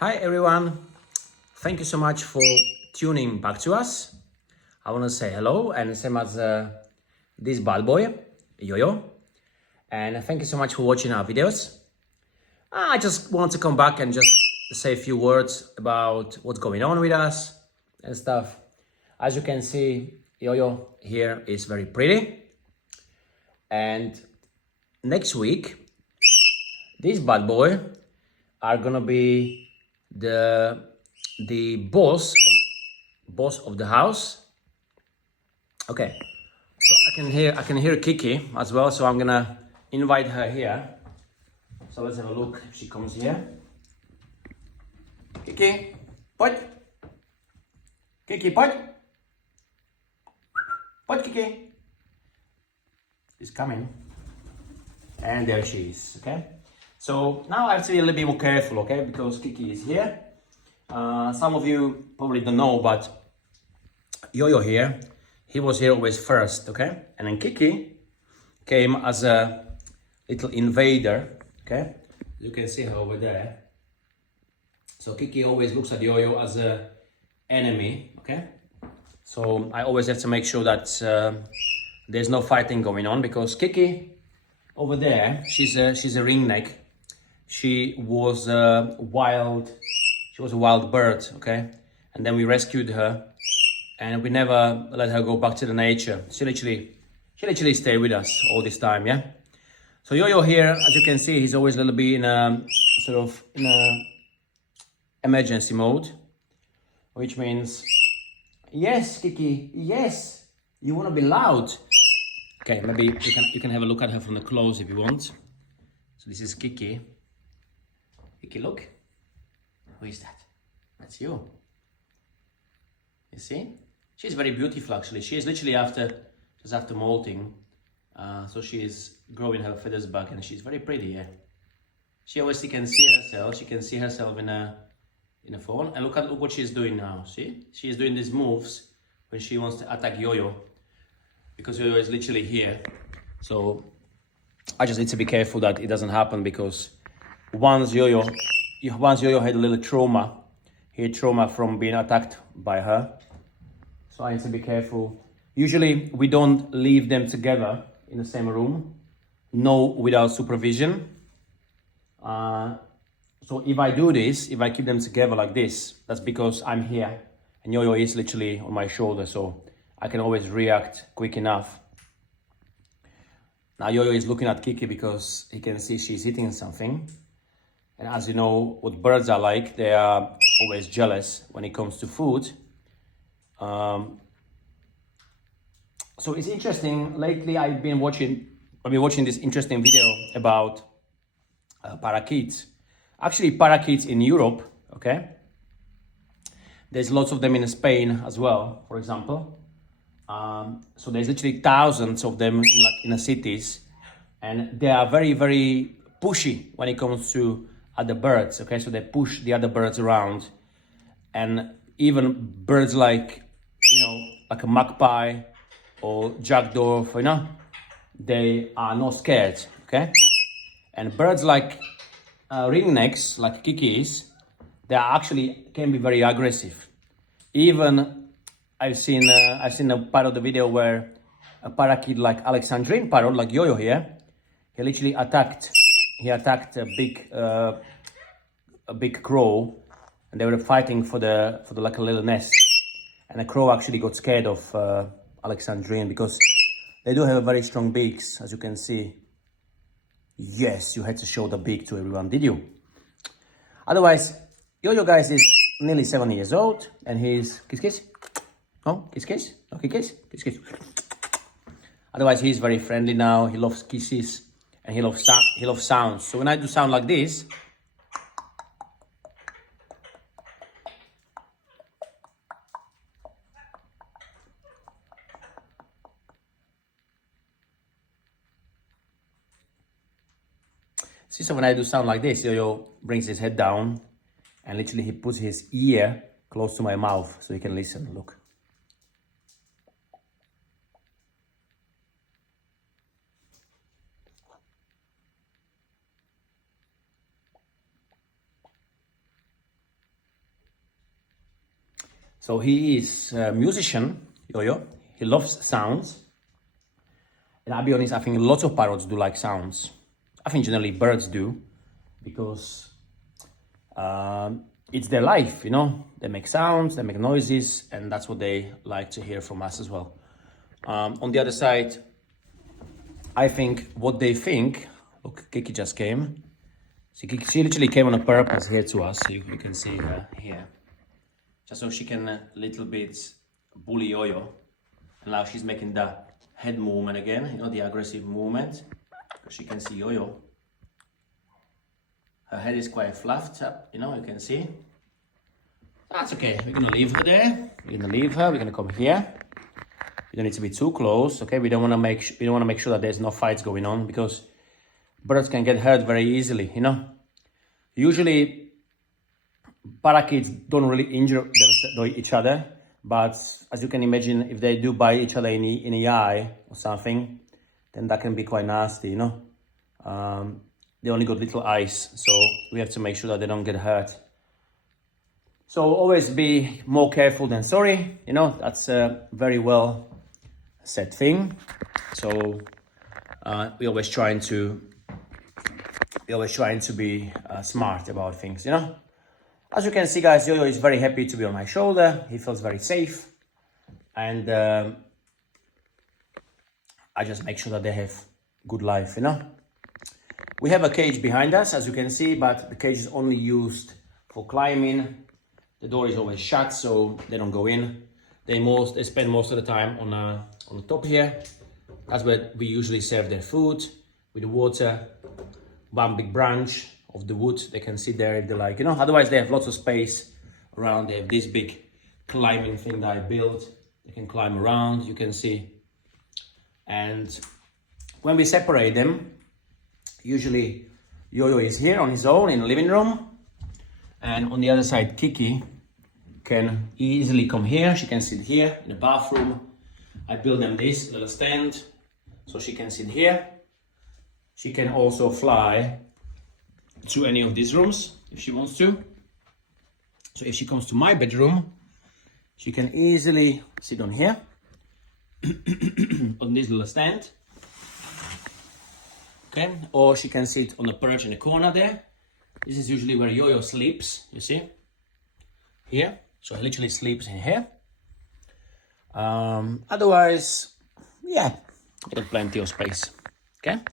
Hi everyone, thank you so much for tuning back to us. I want to say hello and same as this bad boy, Yo-Yo. And thank you so much for watching our videos. I just want to come back and just say a few words about what's going on with us and stuff. As you can see, Yo-Yo here is very pretty. And next week, this bad boy are gonna be the boss of the house. Okay, so I can hear Kiki as well, so I'm gonna invite her here. So let's have a look if she comes here. Kiki, pot. Kiki, pot. Pot, Kiki. She's coming. And there she is, okay? So now I have to be a little bit more careful, okay? Because Kiki is here. Some of you probably don't know, but Yo-Yo here, he was here always first, okay? And then Kiki came as a little invader, okay? You can see her over there. So Kiki always looks at Yo-Yo as an enemy, okay? So I always have to make sure that there's no fighting going on, because Kiki over there, she's a ringneck. She was a wild bird, okay? And then we rescued her, and we never let her go back to the nature. She literally stayed with us all this time, yeah? So Yo-Yo here, as you can see, he's always a little bit in a emergency mode, which means, yes, Kiki, yes, you want to be loud. Okay, maybe you can have a look at her from the close if you want. So this is Kiki. Kiki, look. Who is that? That's you. You see? She's very beautiful actually. She is literally just after molting. So she is growing her feathers back and she's very pretty, yeah. She obviously can see herself. She can see herself in a phone. And look what she's doing now. See? She's doing these moves when she wants to attack Yo-Yo. Because Yo-Yo is literally here. So I just need to be careful that it doesn't happen, because once Yo-Yo had a little trauma, he had trauma from being attacked by her. So I need to be careful. Usually we don't leave them together in the same room, no, without supervision. So if I do this, if I keep them together like this, that's because I'm here and Yo-Yo is literally on my shoulder, so I can always react quick enough. Now Yo-Yo is looking at Kiki because he can see she's eating something. And as you know, what birds are like, they are always jealous when it comes to food. So it's interesting. Lately, I've been watching this interesting video about parakeets. Actually, parakeets in Europe, okay? There's lots of them in Spain as well, for example. So there's literally thousands of them in the cities. And they are very, very pushy when it comes to other birds, okay? So they push the other birds around. And even birds like, like a magpie or jackdaw, they are not scared, okay? And birds like ringnecks, like Kikis, they can be very aggressive. Even I've seen a part of the video where a parakeet like Alexandrine parrot, like Yo-Yo here, he literally attacked a big crow, and they were fighting for the like a little nest. And the crow actually got scared of Alexandrine, because they do have very strong beaks, as you can see. Yes, you had to show the beak to everyone, did you? Otherwise, Yo-Yo guys is nearly 7 years old, and he's kiss. Oh, kiss. No, kiss. Otherwise, he's very friendly now. He loves kisses, and he loves sounds. So when I do sound like this, see, so when I do sound like this, Yo-Yo brings his head down, and literally he puts his ear close to my mouth so he can listen. Look. So he is a musician, Yo-Yo. He loves sounds. And I'll be honest, I think lots of parrots do like sounds. I think generally birds do, because it's their life, you know. They make sounds, they make noises, and that's what they like to hear from us as well. On the other side, I think what they think, look, Kiki just came. She literally came on a purpose here to us, so you can see her here. Just so she can a little bit bully Yo-Yo. And now she's making the head movement again, you know, the aggressive movement. She can see Yo-Yo. Her head is quite fluffed up, you know, you can see. That's okay, we're gonna leave her there. We're gonna leave her, we're gonna come here. We don't need to be too close, okay? We don't wanna make sure that there's no fights going on, because birds can get hurt very easily, you know. Usually, parakeets don't really injure each other, but as you can imagine, if they do bite each other in the eye or something, then that can be quite nasty, you know. They only got little eyes, so we have to make sure that they don't get hurt. So always be more careful than sorry, you know, that's a very well said thing. So we're always trying to be smart about things, you know. As you can see, guys, Yo-Yo is very happy to be on my shoulder. He feels very safe, and I just make sure that they have good life, you know. We have a cage behind us, as you can see, but the cage is only used for climbing. The door is always shut, so they don't go in. They spend most of the time on the top here. That's where we usually serve their food with the water. One big branch of the wood, they can sit there if they like, you know. Otherwise, they have lots of space around. They have this big climbing thing that I built. They can climb around, you can see. And when we separate them, usually Yo-Yo is here on his own in the living room, and on the other side Kiki can easily come here. She can sit here in the bathroom. I built them this little stand so she can sit here. She can also fly to any of these rooms if she wants to. So if she comes to my bedroom, she can easily sit on here on this little stand. Okay, or she can sit on the perch in the corner there. This is usually where Yo-Yo sleeps, you see, here. So he literally sleeps in here. Otherwise, yeah, we got plenty of space, okay?